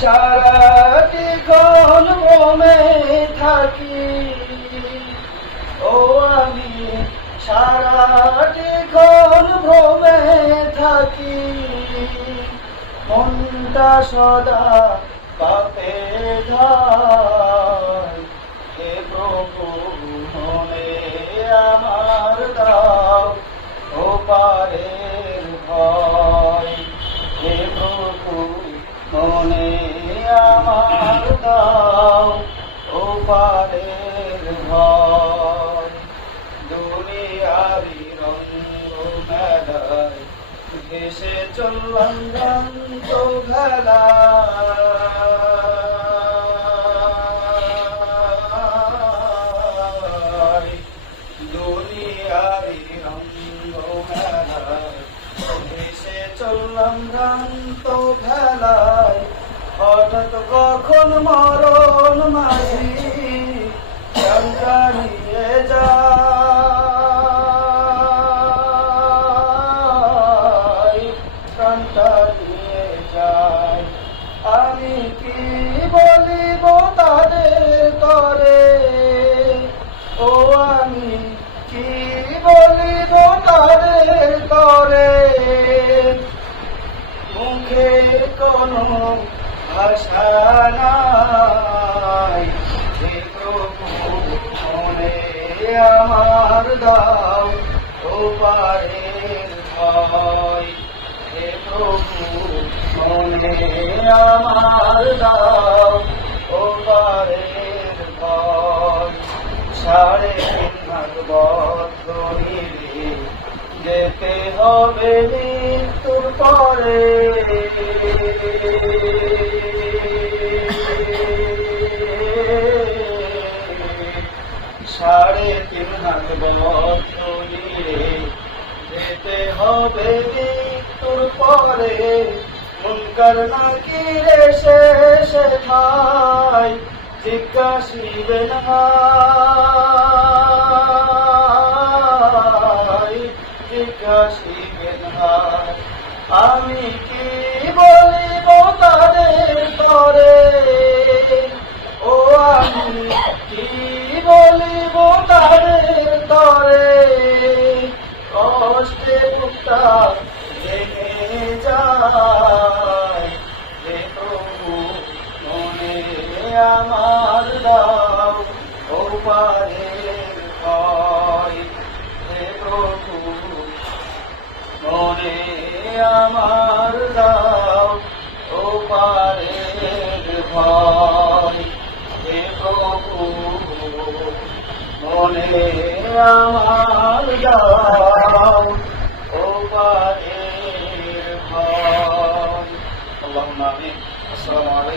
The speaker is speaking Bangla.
সারাটিক্ষণ ভ্রমে থাকি, ও আমি সারাটিক্ষণ ভ্রমে থাকি। মনটা সদা পাপে ধায়, হে প্রভু মনে আমার দাও ও পারের ভয়। হে প্রভু মনে আমার দাও ও পারের ভয়। দুনিয়ারি রঙ্গ মেলায় ভেসে চললাম ভ্রান্ত ভেলায়। দুনিয়ারি রঙ্গ মেলায় ভেসে চললাম ভ্রান্ত ভেলায়। হঠাৎ কখন মরণ মাঝি প্রাণটা নিয়ে যায়, প্রাণটা নিয়ে যায়। আমি কি বলিব তাদের তরে, ও আমি কি বলিব তাদের তরে। মুখে কোনো ভাষা নাই, হে প্রভু মনে আমার দাও ও পারের ভয়। হে প্রভু মনে আমার দাও ও পারের ভয়। 3.5 ভাগ বদ্ধ নিলে যেতে হবে মৃত্যুর পরে। 3.5 ভাগ বদ্ধ নিলে যেতে হবে মৃত্যুর পরে। মুনকার নাকির শেষে ঠাই জিজ্ঞাসিবেন ভাই, জিজ্ঞাসিবেন ভাই। আমি কি বলিব তাদের তরে, ও আমি কি বলিব তাদের তরে। কষ্টে বুকটা ভেঙে যায়, হে প্রভু মনে আমার দাও ও পারের ভয়। হে প্রভু মনে আমার দাও ও পারের ভয়। হে প্রভু মনে আমার দাও ও পারের ভয়। আল্লাহুম্মা আমিন। আসসালামু আলাইকুম।